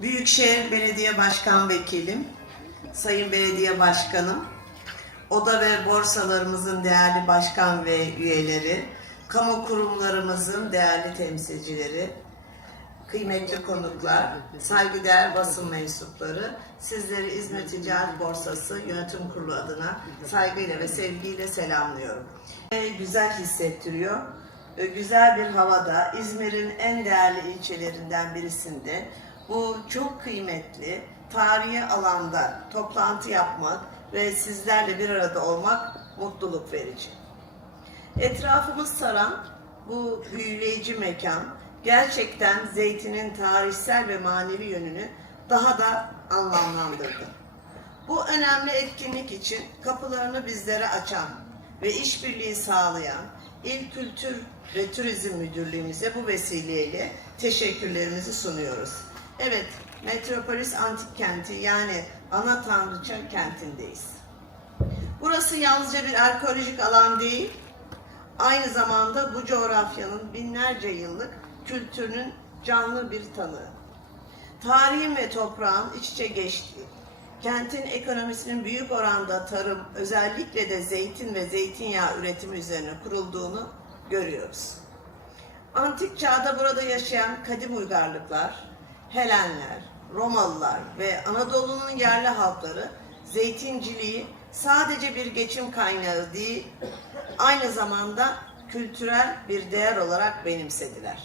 Büyükşehir Belediye Başkan Vekilim, Sayın Belediye Başkanım, Oda ve borsalarımızın değerli başkan ve üyeleri, kamu kurumlarımızın değerli temsilcileri, kıymetli konuklar, saygıdeğer basın mensupları, sizleri İzmir Ticaret Borsası Yönetim Kurulu adına saygıyla ve sevgiyle selamlıyorum. Güzel hissettiriyor. E, Güzel bir havada İzmir'in en değerli ilçelerinden birisinde bu çok kıymetli tarihi alanda toplantı yapmak ve sizlerle bir arada olmak mutluluk verici. Etrafımız saran bu büyüleyici mekan gerçekten zeytinin tarihsel ve manevi yönünü daha da anlamlandırdı. Bu önemli etkinlik için kapılarını bizlere açan ve işbirliği sağlayan İl Kültür ve Turizm Müdürlüğümüze bu vesileyle teşekkürlerimizi sunuyoruz. Evet, Metropolis Antik Kenti yani Ana Tanrıça kentindeyiz. Burası yalnızca bir arkeolojik alan değil, aynı zamanda bu coğrafyanın binlerce yıllık kültürünün canlı bir tanığı. Tarihin ve toprağın iç içe geçtiği, kentin ekonomisinin büyük oranda tarım, özellikle de zeytin ve zeytinyağı üretimi üzerine kurulduğunu görüyoruz. Antik çağda burada yaşayan kadim uygarlıklar, Helenler, Romalılar ve Anadolu'nun yerli halkları zeytinciliği sadece bir geçim kaynağı değil, aynı zamanda kültürel bir değer olarak benimsediler.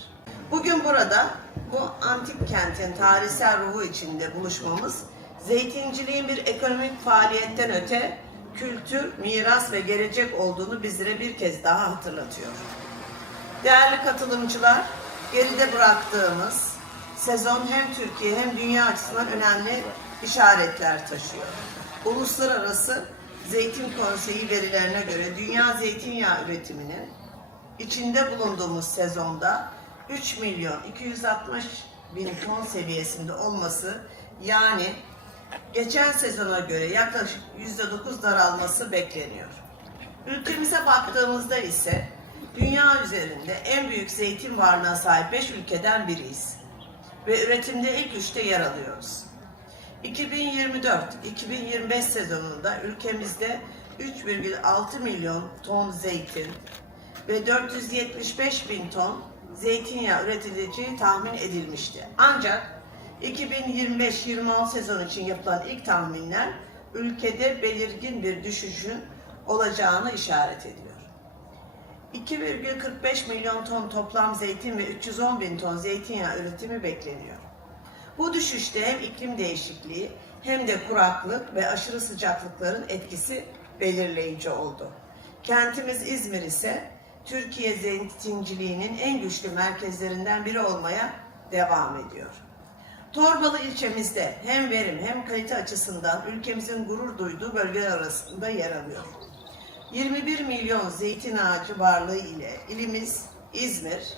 Bugün burada bu antik kentin tarihsel ruhu içinde buluşmamız, zeytinciliğin bir ekonomik faaliyetten öte kültür, miras ve gelecek olduğunu bizlere bir kez daha hatırlatıyor. Değerli katılımcılar, geride bıraktığımız sezon hem Türkiye hem dünya açısından önemli işaretler taşıyor. Uluslararası Zeytin Konseyi verilerine göre dünya zeytinyağı üretiminin içinde bulunduğumuz sezonda 3 milyon 260 bin ton seviyesinde olması yani geçen sezona göre yaklaşık %9 daralması bekleniyor. Ülkemize baktığımızda ise dünya üzerinde en büyük zeytin varlığına sahip 5 ülkeden biriyiz ve üretimde ilk üçte yer alıyoruz. 2024-2025 sezonunda ülkemizde 3,6 milyon ton zeytin ve 475 bin ton zeytinyağı üretileceği tahmin edilmişti. Ancak 2025-26 sezon için yapılan ilk tahminler ülkede belirgin bir düşüşün olacağını işaret ediyor. 2,45 milyon ton toplam zeytin ve 310 bin ton zeytinyağı üretimi bekleniyor. Bu düşüşte hem iklim değişikliği hem de kuraklık ve aşırı sıcaklıkların etkisi belirleyici oldu. Kentimiz İzmir ise Türkiye zeytinciliğinin en güçlü merkezlerinden biri olmaya devam ediyor. Torbalı ilçemizde hem verim hem kalite açısından ülkemizin gurur duyduğu bölgeler arasında yer alıyor. 21 milyon zeytin ağacı varlığı ile ilimiz İzmir,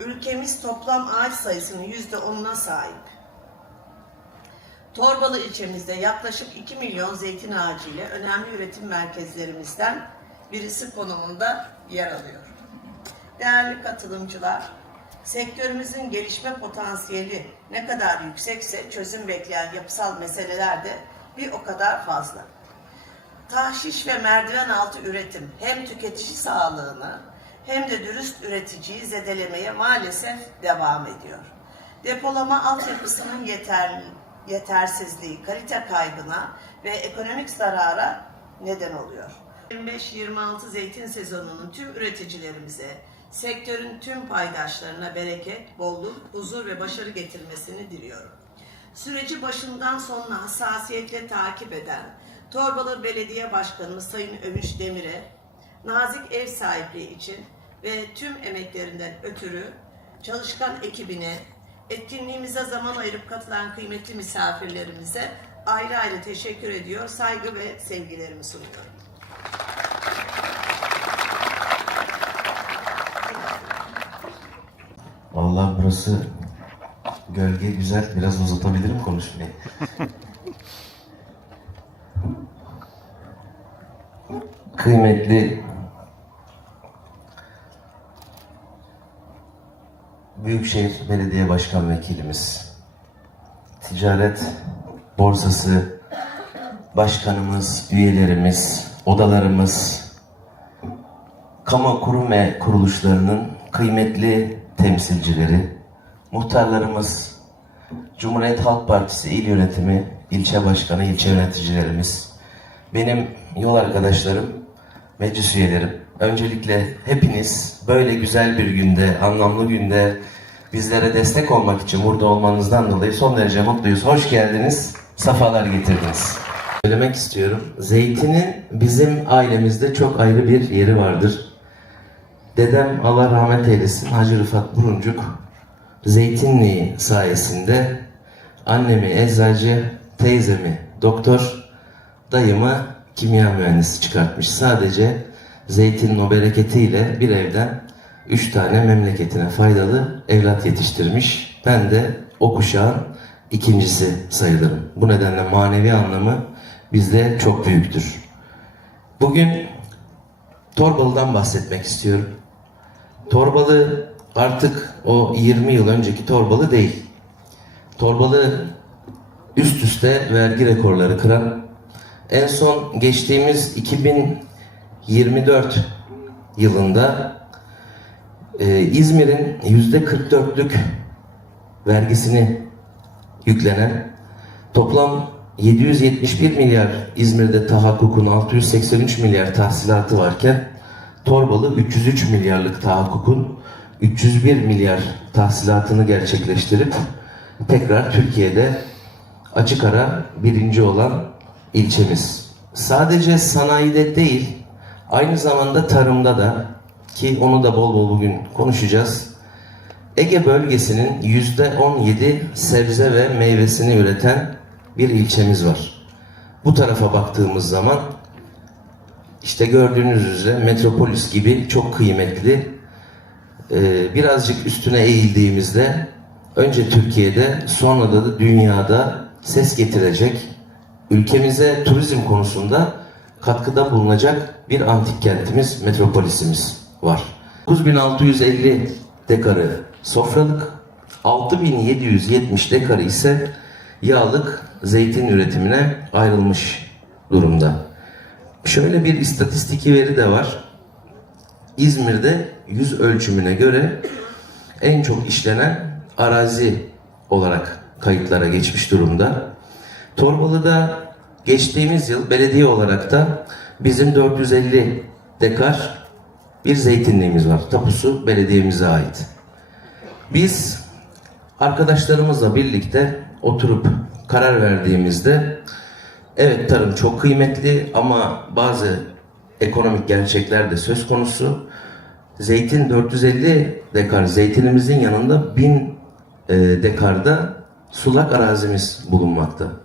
ülkemiz toplam ağaç sayısının %10'una sahip. Torbalı ilçemizde yaklaşık 2 milyon zeytin ağacı ile önemli üretim merkezlerimizden birisi konumunda yer alıyor. Değerli katılımcılar, sektörümüzün gelişme potansiyeli ne kadar yüksekse çözüm bekleyen yapısal meseleler de bir o kadar fazla. Tahşiş ve merdiven altı üretim hem tüketici sağlığını hem de dürüst üreticiyi zedelemeye maalesef devam ediyor. Depolama altyapısının yeter, yetersizliği kalite kaybına ve ekonomik zarara neden oluyor. 25-26 zeytin sezonunun tüm üreticilerimize, sektörün tüm paydaşlarına bereket, bolluk, huzur ve başarı getirmesini diliyorum. Süreci başından sonuna hassasiyetle takip eden Torbalı Belediye Başkanımız Sayın Ömüş Demir'e nazik ev sahipliği için ve tüm emeklerinden ötürü çalışkan ekibine, etkinliğimize zaman ayırıp katılan kıymetli misafirlerimize ayrı ayrı teşekkür ediyor, saygı ve sevgilerimi sunuyorum. Vallahi burası gölge güzel. Biraz uzatabilirim konuşmayı. Kıymetli Büyükşehir Belediye Başkan Vekilimiz, Ticaret Borsası başkanımız, üyelerimiz, odalarımız, kamu kurum ve kuruluşlarının kıymetli temsilcileri, muhtarlarımız, Cumhuriyet Halk Partisi il yönetimi, ilçe başkanı, ilçe yöneticilerimiz, benim yol arkadaşlarım, meclis üyelerim. Öncelikle hepiniz böyle güzel bir günde, anlamlı günde bizlere destek olmak için burada olmanızdan dolayı son derece mutluyuz. Hoş geldiniz, safalar getirdiniz. Söylemek istiyorum. Zeytinin bizim ailemizde çok ayrı bir yeri vardır. Dedem Allah rahmet eylesin Hacı Rıfat Buruncuk Zeytinliği sayesinde annemi eczacı, teyzemi doktor, dayımı kimya mühendisi çıkartmış. Sadece zeytinin o bereketiyle bir evden üç tane memleketine faydalı evlat yetiştirmiş. Ben de o kuşağın ikincisi sayılırım. Bu nedenle manevi anlamı bizde çok büyüktür. Bugün Torbalı'dan bahsetmek istiyorum. Torbalı artık o 20 yıl önceki Torbalı değil. Torbalı üst üste vergi rekorları kıran, en son geçtiğimiz 2024 yılında e, İzmir'in yüzde 44'lük vergisini yüklenen toplam 771 milyar İzmir'de tahakkukun 683 milyar tahsilatı varken Torbalı 303 milyarlık tahakkukun 301 milyar tahsilatını gerçekleştirip tekrar Türkiye'de açık ara birinci olan ilçemiz. Sadece sanayide değil, aynı zamanda tarımda da ki onu da bol bol bugün konuşacağız. Ege bölgesinin yüzde 17 sebze ve meyvesini üreten bir ilçemiz var. Bu tarafa baktığımız zaman işte gördüğünüz üzere Metropolis gibi çok kıymetli e, birazcık üstüne eğildiğimizde önce Türkiye'de sonra da dünyada ses getirecek ülkemize turizm konusunda katkıda bulunacak bir antik kentimiz, metropolisimiz var. 9650 dekarı sofralık, 6770 dekarı ise yağlık zeytin üretimine ayrılmış durumda. Şöyle bir istatistiki veri de var. İzmir'de yüz ölçümüne göre en çok işlenen arazi olarak kayıtlara geçmiş durumda. Torbalı'da geçtiğimiz yıl belediye olarak da bizim 450 dekar bir zeytinliğimiz var. Tapusu belediyemize ait. Biz arkadaşlarımızla birlikte oturup karar verdiğimizde evet tarım çok kıymetli ama bazı ekonomik gerçekler de söz konusu. Zeytin 450 dekar zeytinimizin yanında 1000 e, dekarda sulak arazimiz bulunmakta.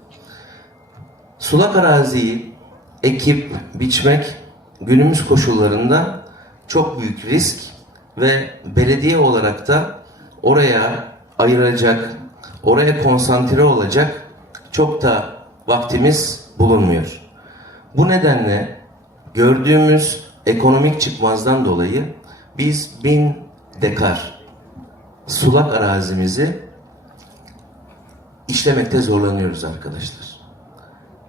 Sulak araziyi ekip, biçmek günümüz koşullarında çok büyük risk ve belediye olarak da oraya ayıracak, oraya konsantre olacak çok da vaktimiz bulunmuyor. Bu nedenle gördüğümüz ekonomik çıkmazdan dolayı biz bin dekar sulak arazimizi işlemekte zorlanıyoruz arkadaşlar.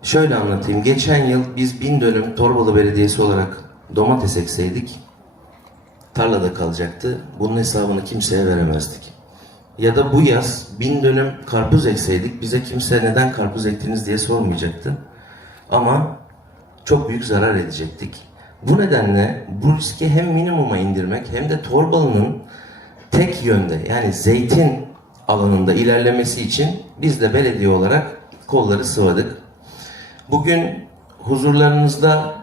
Şöyle anlatayım. Geçen yıl biz bin dönüm Torbalı Belediyesi olarak domates ekseydik tarlada kalacaktı. Bunun hesabını kimseye veremezdik. Ya da bu yaz bin dönüm karpuz ekseydik bize kimse neden karpuz ektiniz diye sormayacaktı. Ama çok büyük zarar edecektik. Bu nedenle bu riski hem minimuma indirmek hem de Torbalı'nın tek yönde yani zeytin alanında ilerlemesi için biz de belediye olarak kolları sıvadık. Bugün huzurlarınızda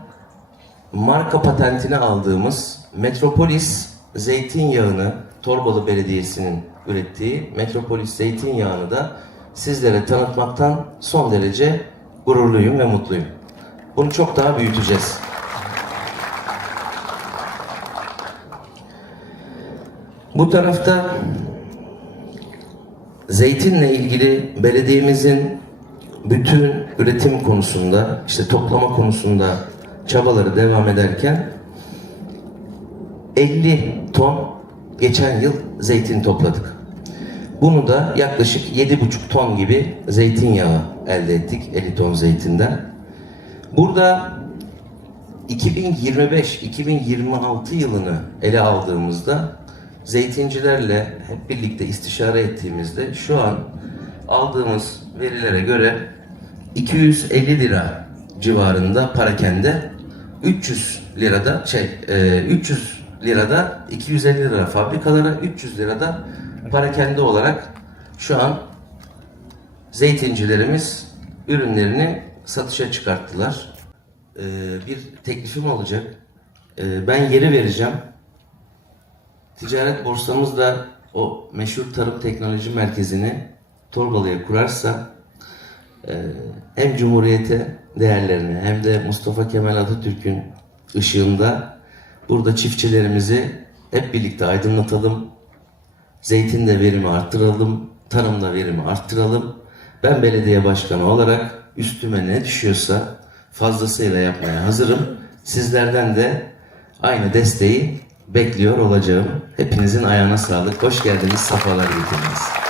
marka patentini aldığımız Metropolis zeytinyağını Torbalı Belediyesi'nin ürettiği Metropolis zeytinyağını da sizlere tanıtmaktan son derece gururluyum ve mutluyum. Bunu çok daha büyüteceğiz. Bu tarafta zeytinle ilgili belediyemizin bütün üretim konusunda, işte toplama konusunda çabaları devam ederken 50 ton geçen yıl zeytin topladık. Bunu da yaklaşık 7,5 ton gibi zeytinyağı elde ettik 50 ton zeytinden. Burada 2025-2026 yılını ele aldığımızda zeytincilerle hep birlikte istişare ettiğimizde şu an aldığımız verilere göre 250 lira civarında parakende 300 lirada şey e, 300 lirada 250 lira fabrikalara 300 lirada parakende olarak şu an zeytincilerimiz ürünlerini satışa çıkarttılar. Ee, bir teklifim olacak. Ee, ben yeri vereceğim. Ticaret borsamız da o meşhur tarım teknoloji merkezini Torbalı'ya kurarsa hem Cumhuriyete değerlerini hem de Mustafa Kemal Atatürk'ün ışığında burada çiftçilerimizi hep birlikte aydınlatalım. Zeytinde verimi arttıralım, tarımda verimi arttıralım. Ben belediye başkanı olarak üstüme ne düşüyorsa fazlasıyla yapmaya hazırım. Sizlerden de aynı desteği bekliyor olacağım. Hepinizin ayağına sağlık. Hoş geldiniz, sefalar getirdiniz.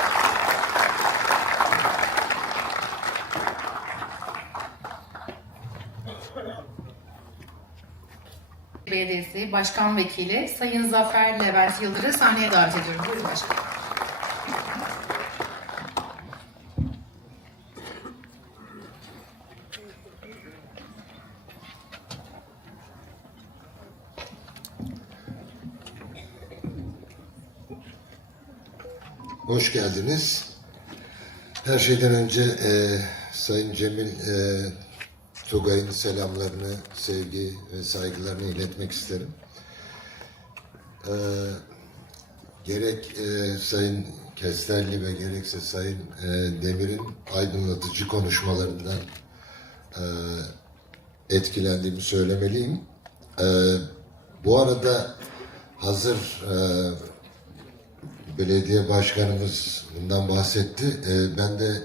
Belediyesi Başkan Vekili Sayın Zafer Levent Yıldır'ı sahneye davet ediyorum. Buyurun başkanım. Hoş geldiniz. Her şeyden önce e, Sayın Cemil e, Tugay'ın selamlarını, sevgi ve saygılarını iletmek isterim. E, gerek e, Sayın Kesterli ve gerekse Sayın e, Demir'in aydınlatıcı konuşmalarından e, etkilendiğimi söylemeliyim. E, bu arada hazır e, belediye başkanımız bundan bahsetti. Ee, ben de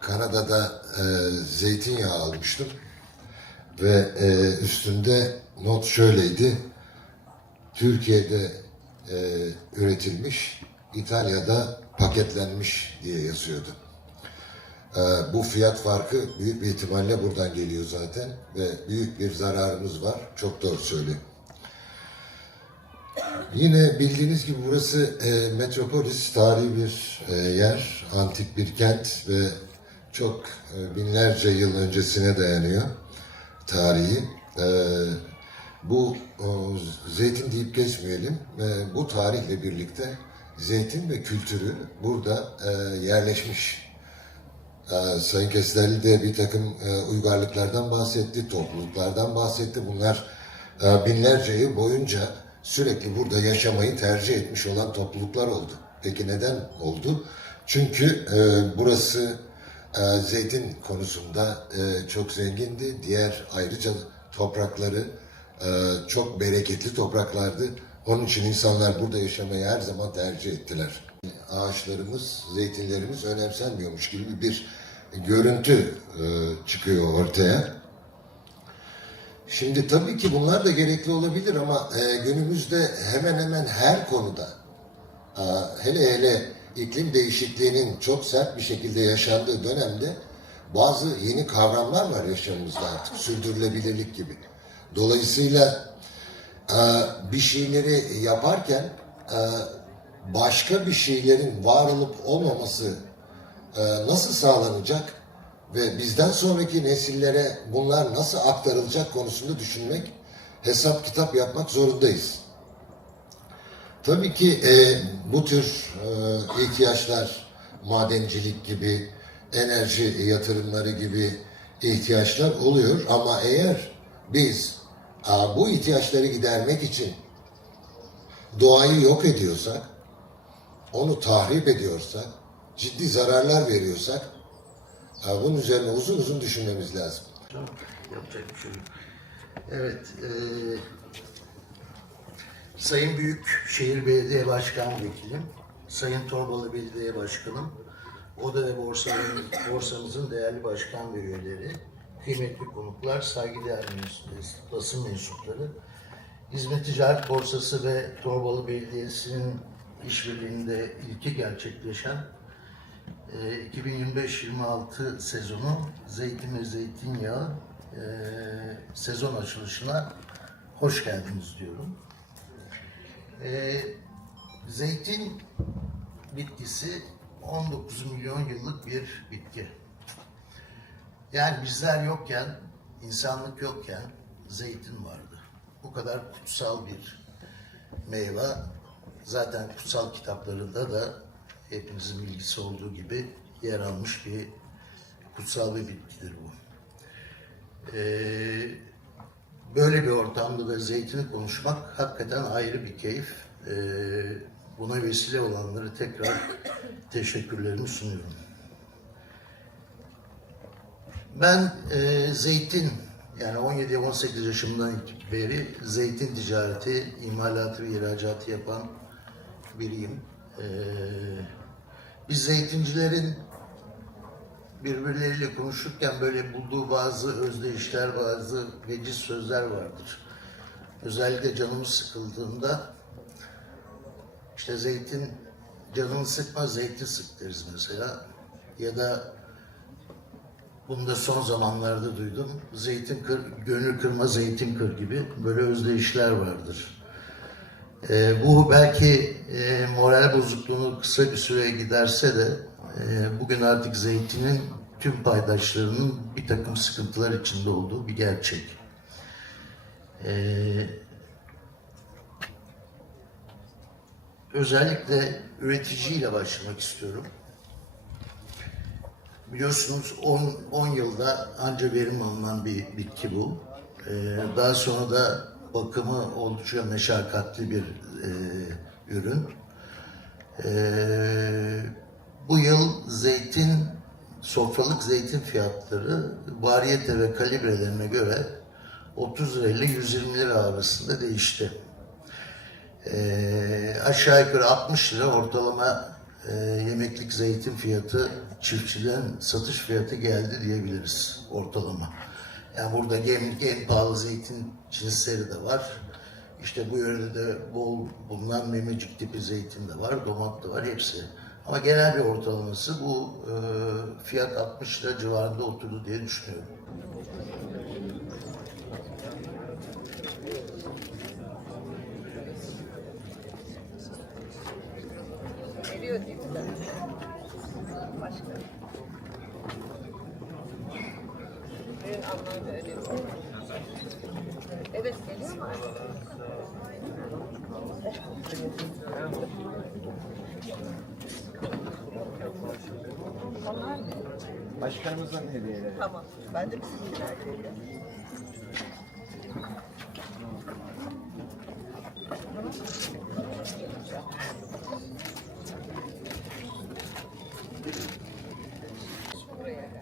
Kanada'da e, zeytinyağı almıştım. Ve e, üstünde not şöyleydi. Türkiye'de e, üretilmiş, İtalya'da paketlenmiş diye yazıyordu. E, bu fiyat farkı büyük bir ihtimalle buradan geliyor zaten ve büyük bir zararımız var. Çok doğru söylüyor. Yine bildiğiniz gibi burası e, Metropolis, tarihi bir e, yer, antik bir kent ve çok e, binlerce yıl öncesine dayanıyor tarihi. E, bu o, zeytin deyip geçmeyelim. E, bu tarihle birlikte zeytin ve kültürü burada e, yerleşmiş. Ee, Sayın Kesterli de bir takım e, uygarlıklardan bahsetti, topluluklardan bahsetti. Bunlar e, binlerce yıl boyunca sürekli burada yaşamayı tercih etmiş olan topluluklar oldu. Peki neden oldu? Çünkü e, burası e, zeytin konusunda e, çok zengindi. Diğer ayrıca toprakları e, çok bereketli topraklardı. Onun için insanlar burada yaşamayı her zaman tercih ettiler ağaçlarımız, zeytinlerimiz önemsenmiyormuş gibi bir görüntü e, çıkıyor ortaya. Şimdi tabii ki bunlar da gerekli olabilir ama e, günümüzde hemen hemen her konuda e, hele hele iklim değişikliğinin çok sert bir şekilde yaşandığı dönemde bazı yeni kavramlar var yaşamımızda artık sürdürülebilirlik gibi. Dolayısıyla e, bir şeyleri yaparken e, başka bir şeylerin var olup olmaması e, nasıl sağlanacak ve bizden sonraki nesillere bunlar nasıl aktarılacak konusunda düşünmek, hesap kitap yapmak zorundayız. Tabii ki bu tür ihtiyaçlar, madencilik gibi, enerji yatırımları gibi ihtiyaçlar oluyor ama eğer biz bu ihtiyaçları gidermek için doğayı yok ediyorsak, onu tahrip ediyorsak, ciddi zararlar veriyorsak, bunun üzerine uzun uzun düşünmemiz lazım. Yapacak bir şey yok. Evet, eee Sayın Büyükşehir Belediye Başkan Vekilim, Sayın Torbalı Belediye Başkanım, Oda ve Borsamızın, değerli başkan üyeleri, kıymetli konuklar, saygıdeğer basın mensupları, Hizmet Ticaret Borsası ve Torbalı Belediyesi'nin işbirliğinde ilki gerçekleşen e, 2025-26 sezonu zeytin ve zeytinyağı e, sezon açılışına hoş geldiniz diyorum. E, zeytin bitkisi 19 milyon yıllık bir bitki. Yani bizler yokken, insanlık yokken zeytin vardı. Bu kadar kutsal bir meyve. Zaten kutsal kitaplarında da hepimizin bilgisi olduğu gibi yer almış bir kutsal bir bitkidir bu. Ee, böyle bir ortamda da zeytini konuşmak hakikaten ayrı bir keyif. Ee, buna vesile olanları tekrar teşekkürlerimi sunuyorum. Ben e, zeytin yani 17-18 yaşımdan beri zeytin ticareti, imalatı ve ihracatı yapan biriyim. E, biz zeytincilerin birbirleriyle konuşurken böyle bulduğu bazı özdeyişler, bazı veciz sözler vardır. Özellikle canımız sıkıldığında işte zeytin canını sıkma zeytin sık deriz mesela. Ya da bunu da son zamanlarda duydum. Zeytin kır, gönül kırma zeytin kır gibi böyle özdeyişler vardır. Ee, bu belki e, moral bozukluğunu kısa bir süre giderse de e, bugün artık zeytinin tüm paydaşlarının bir takım sıkıntılar içinde olduğu bir gerçek. Ee, özellikle üreticiyle başlamak istiyorum. Biliyorsunuz 10 10 yılda anca verim alınan bir bitki bu. Ee, daha sonra da bakımı oldukça meşakkatli bir e, ürün. Ee, bu yıl zeytin, sofralık zeytin fiyatları variyete ve kalibrelerine göre 30 lira ile 120 lira arasında değişti. Ee, aşağı yukarı 60 lira ortalama e, yemeklik zeytin fiyatı çiftçiden satış fiyatı geldi diyebiliriz ortalama. Yani burada gemlik en pahalı zeytin cinsleri de var. İşte bu yörede de bol bulunan memecik tipi zeytin de var, domat da var hepsi. Ama genel bir ortalaması bu e, fiyat 60 lira civarında oturdu diye düşünüyorum. Başkanımızın hediyeleri. Tamam. Ben de bizimkiler geliyor. Buraya geldim.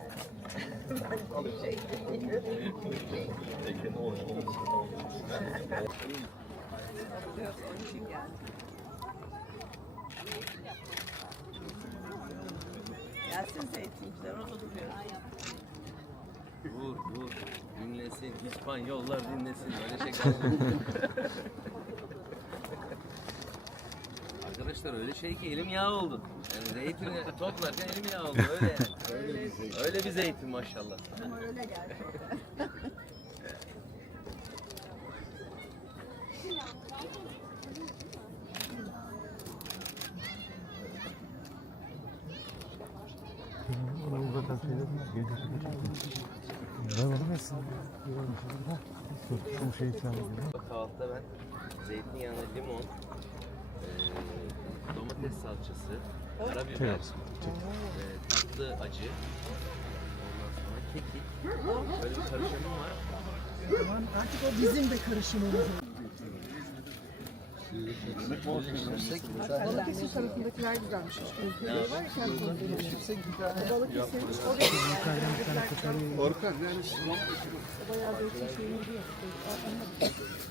Ben bir şey Onun için geldim. Gelsin zeytinciler, o da duruyor. Vur vur. Dinlesin. İspanyollar dinlesin. Öyle şey kalmadı. Arkadaşlar öyle şey ki elim yağ oldu. Yani zeytini toplarken elim yağ oldu. Öyle yani. Öyle bir zeytin maşallah. Ama öyle geldi. Kahvaltıda ben zeytinyağlı limon, eee, domates salçası, karabiber, eee, tatlı acı, ondan sonra kekik. Böyle bir karışımım var. Artık o bizim de karışımımız. Balıkesir tarafındakiler güzelmiş. Özgürlüğü var ya kendi. Balıkesir. Orkan yani. Bayağı şeyini biliyor.